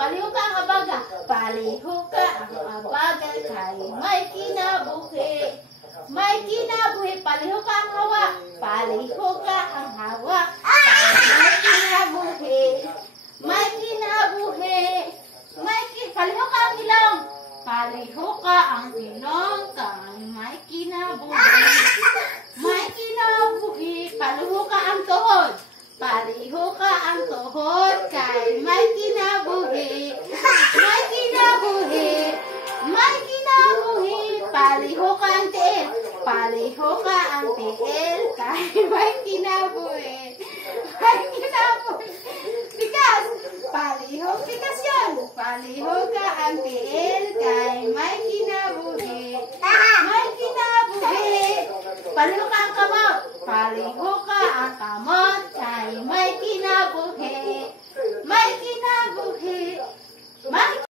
paliho ka ang abaga. Paliho ka ang abaga kay may kinabuhi. May kinabuhi, paliho ka ang hawa. Paliho ka ang hawa kay may kinabuhi. May kinabuhi. Paliho ka ang ilong. Paliho ka ang ilong kay may kinabuhi. May kinabuhi, paliho ka ang tuhod. Paliho ka ang tuhod kay may kinabuhi. May kinabuhi. May kinabuhi, paliho ka ang tiil. Paliho ka ang tiil kay may kinabuhi. May kinabuhi. Tigas. Paliho, tigas yan. Paliho ka ang tiil kay may kinabuhi. May kinabuhi. Paliho ka ang kamot. Paliho ka ang kamot